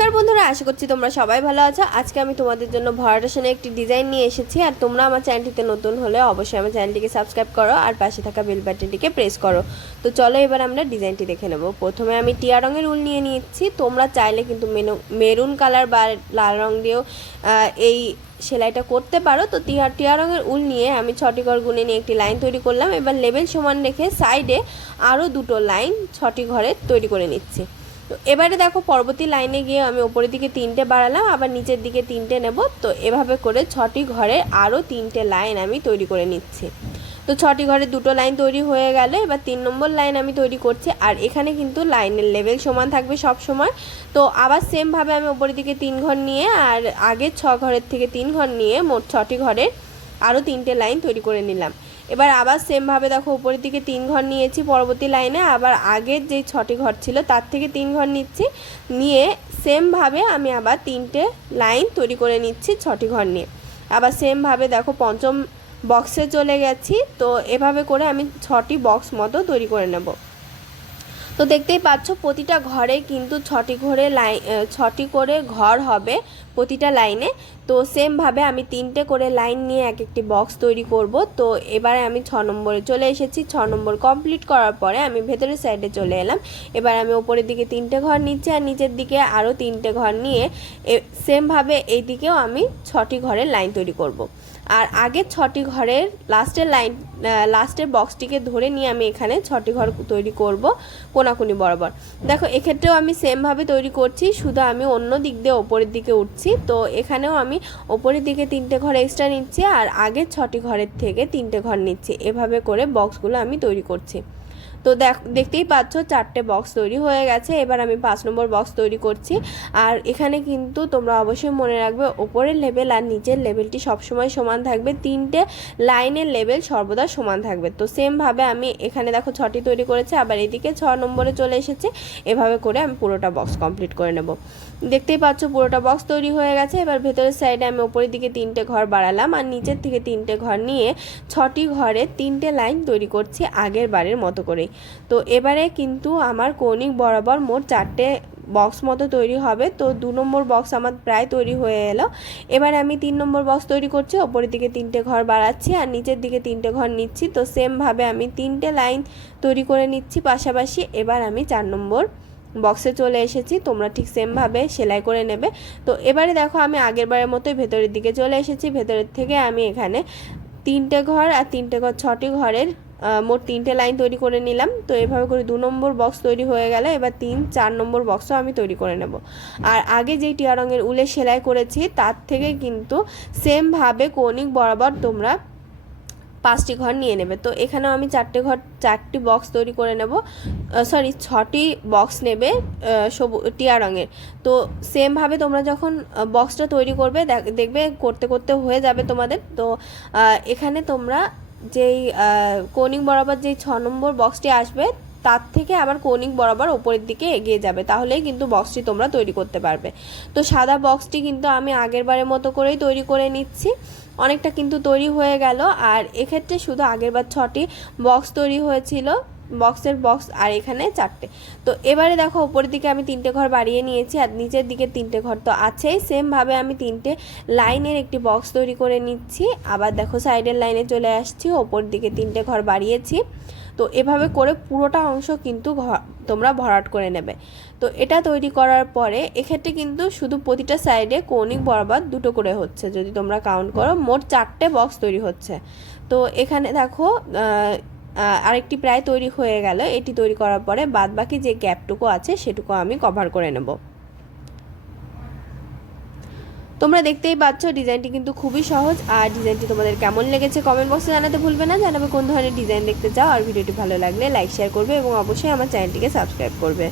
নমস্কার বন্ধুরা, আশা করছি তোমরা সবাই ভালো আছো। আজকে আমি তোমাদের জন্য ভরাট আসনে একটি ডিজাইন নিয়ে এসেছি। আর তোমরা আমার চ্যানেলটিতে নতুন হলে অবশ্যই আমার চ্যানেলটিকে সাবস্ক্রাইব করো আর পাশে থাকা বেল বাটনটিকে প্রেস করো। তো চলো এবার আমরা ডিজাইনটি দেখে নেব। প্রথমে আমি টিয়া রঙের উল নিয়ে নিচ্ছি। তোমরা চাইলে কিন্তু মেরুন কালার বা লাল রং দিয়েও এই সেলাইটা করতে পারো। তো টিয়া রঙের উল নিয়ে আমি 6টি ঘর গুনে নিয়ে একটি লাইন তৈরি করলাম। এবার লেবেল সমান রেখে সাইডে আরও দুটো লাইন 6টি ঘরে তৈরি করে নিচ্ছি। তো এবারে দেখো পরবর্তী লাইনে গিয়ে আমি ওপরের দিকে 3টে বাড়ালাম, আবার নিচের দিকে 3টে নেব। তো এভাবে করে 6টি ঘরে আরও 3টে লাইন আমি তৈরি করে নিচ্ছি। তো 6টি ঘরে দুটো লাইন তৈরি হয়ে গেল। এবার 3 নম্বর লাইন আমি তৈরি করছি। আর এখানে কিন্তু লাইনের লেভেল সমান থাকবে সব সময়। তো আবার সেমভাবে আমি ওপরের দিকে 3 ঘর নিয়ে আর আগের 6 ঘরের থেকে 3 ঘর নিয়ে মোট 6টি ঘরে আরও 3টে লাইন তৈরি করে নিলাম। এবার আবার সেমভাবে দেখো উপরের দিকে 3 ঘর নিয়েছি পরবর্তী লাইনে, আবার আগের যেই 6টি ঘর ছিল তার থেকে 3 ঘর নিচ্ছি, নিয়ে সেমভাবে আমি আবার 3টে লাইন তৈরি করে নিচ্ছি 6টি ঘর নিয়ে। আবার সেমভাবে দেখো পঞ্চম বক্সে চলে গেছি। তো এভাবে করে আমি 6টি বক্স মতো তৈরি করে নেব। তো দেখতেই পাচ্ছ প্রতিটা ঘরে কিন্তু 6টি করে ঘর হবে প্রতিটা লাইনে। তো সেমভাবে আমি 3টে করে লাইন নিয়ে এক একটি বক্স তৈরি করব। তো এবারে আমি 6 নম্বরে চলে এসেছি। 6 নম্বর কমপ্লিট করার পরে আমি ভেতরের সাইডে চলে এলাম। এবার আমি ওপরের দিকে 3টে ঘর নিচ্ছি আর নিচের দিকে আরও 3টে ঘর নিয়ে সেমভাবে এই দিকেও আমি 6টি ঘরের লাইন তৈরি করব। আর আগের 6টি ঘরের লাস্টের বক্সটিকে ধরে নিয়ে আমি এখানে 6টি ঘর তৈরি করব কোনাকুনি বরাবর। দেখো এক্ষেত্রেও আমি সেমভাবে তৈরি করছি, শুধু আমি অন্য দিক দিয়ে ওপরের দিকে উঠছি। তো এখানেও আমি ওপরের দিকে 3টে ঘর এক্সট্রা নিচ্ছি আর আগের 6টি ঘরের থেকে 3টে ঘর নিচ্ছি। এভাবে করে বক্সগুলো আমি তৈরি করছি। তো দেখতেই পাচ্ছ 4টে বক্স তৈরি হয়ে গেছে। এবার আমি 5 নম্বর বক্স তৈরি করছি। আর এখানে কিন্তু তোমরা অবশ্যই মনে রাখবে ওপরের লেভেল আর নিচের লেভেলটি সবসময় সমান থাকবে, 3টে লাইনের লেভেল সর্বদা সমান থাকবে। তো সেমভাবে আমি এখানে দেখো 6টি তৈরি করেছি, আবার এদিকে 6 নম্বরে চলে এসেছে। এভাবে করে আমি পুরোটা বক্স কমপ্লিট করে নেব। দেখতেই পাচ্ছ পুরোটা বক্স তৈরি হয়ে গেছে। এবার ভেতরের সাইডে আমি ওপরের দিকে 3টে ঘর বাড়ালাম আর নিচের থেকে 3টে ঘর নিয়ে 6টি ঘরে 3টে লাইন তৈরি করছি আগের বারের মতো করেই। তো এবারে কিন্তু আমার কৌণিক বরাবর মোট 4টে বক্স মতো তৈরি হবে। তো 2 নম্বর বক্স আমার প্রায় তৈরি হয়ে এলো। এবারে আমি 3 নম্বর বক্স তৈরি করছি। ওপরের দিকে 3টে ঘর বাড়াচ্ছি আর নিচের দিকে 3টে ঘর নিচ্ছি। তো সেমভাবে আমি 3টে লাইন তৈরি করে নিচ্ছি পাশাপাশি। এবার আমি 4 নম্বর বক্সে চলে এসেছি। তোমরা ঠিক সেমভাবে সেলাই করে নেবে। তো এবারে দেখো আমি আগের বারের মতোই ভেতরের দিকে চলে এসেছি। ভেতরের থেকে আমি এখানে 3টে ঘর আর 3টে ঘর 6টি ঘরের মোট 3টে লাইন তৈরি করে নিলাম। তো এভাবে করে 2 নম্বর বক্স তৈরি হয়ে গেল। এবার 3-4 নম্বর বক্সও আমি তৈরি করে নেব। আর আগে যেই টিয়া রঙের উলে সেলাই করেছি তার থেকে কিন্তু সেমভাবে কৌণিক বরাবর তোমরা 5টি ঘর নিয়ে নেবে। তো এখানেও আমি 4টি বক্স তৈরি করে নেব, 6টি বক্স নেবে টিয়া রঙের। তো সেমভাবে তোমরা যখন বক্সটা তৈরি করবে দেখবে করতে করতে হয়ে যাবে তোমাদের। তো এখানে তোমরা যেই কৌণিক বরাবর যেই 6 নম্বর বক্সটি আসবে তার থেকে আবার কৌণিক বরাবর ওপরের দিকে এগিয়ে যাবে, তাহলেই কিন্তু বক্সটি তোমরা তৈরি করতে পারবে। তো সাদা বক্সটি কিন্তু আমি আগের বারের মতো করেই তৈরি করে নিচ্ছি। অনেকটা কিন্তু তৈরি হয়ে গেল। আর এক্ষেত্রে শুধু আগের বার 6টি বক্স তৈরি হয়েছিল, বক্স আর এখানে 4টে। তো এবারে দেখো উপরের দিকে আমি 3টে ঘর বাড়িয়ে নিয়েছি আর নিচের দিকে 3টে ঘর তো আছেই। সেমভাবে আমি 3টে লাইনের একটি বক্স তৈরি করে নিচ্ছি। আবার দেখো সাইডের লাইনে চলে আসছি, ওপর দিকে 3টে ঘর বাড়িয়েছি। তো এভাবে করে পুরোটা অংশ কিন্তু তোমরা ভরাট করে নেবে। তো এটা তৈরি করার পরে এক্ষেত্রে কিন্তু শুধু প্রতিটা সাইডে কৌণিক বরাবর 2টো করে হচ্ছে, যদি তোমরা কাউন্ট করো মোট 4টে বক্স তৈরি হচ্ছে। তো এখানে দেখো আরেকটি প্রায় তৈরি হয়ে গেল। এটি তৈরি করার পরে বাদ বাকি যে গ্যাপটুকু আছে সেটুকু আমি কভার করে নেব। তোমরা দেখতেই পাচ্ছ ডিজাইনটি কিন্তু খুবই সহজ। আর ডিজাইনটি তোমাদের কেমন লেগেছে কমেন্ট বক্সে জানাতে ভুলবে না। জানাবে কোন ধরনের ডিজাইন দেখতে চাও। আর ভিডিওটি ভালো লাগলে লাইক শেয়ার করবে এবং অবশ্যই আমার চ্যানেলটিকে সাবস্ক্রাইব করবে।